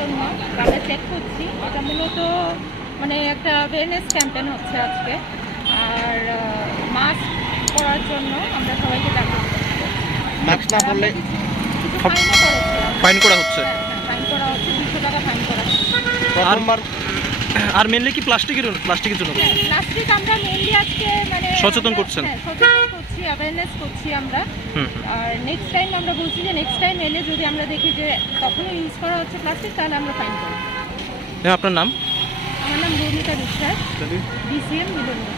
জন্য আমরা চেক করছি। এটা মূলত মানে একটা অ্যাওয়ারনেস ক্যাম্পেইন হচ্ছে আজকে, আর মাস্ক পরার জন্য আমরা সবাইকে জাগ্রত করছি। মাস্ক না পরলে কিছু ফাইনও করেছি, ফাইন করা হচ্ছে। ফাইন করা হচ্ছে, 200 টাকা ফাইন করা হচ্ছে। আর মেনলি কি প্লাস্টিকের জন্য? প্লাস্টিক আমরা মেনলি আজকে মানে সচেতন করছেন? সচেতন করছি, অ্যাওয়ারনেস করছি আমরা। আর নেক্সট টাইম আমরা বলছি যে নেক্সট টাইম এলে যদি আমরা দেখি যে তখনও ইউজ করা হচ্ছে প্লাস্টিক, তাহলে আমরা ফাইন করব। আপনার নাম? আমার নাম বর্ণিতা বিশ্বাস, DCM বেলোনিয়া।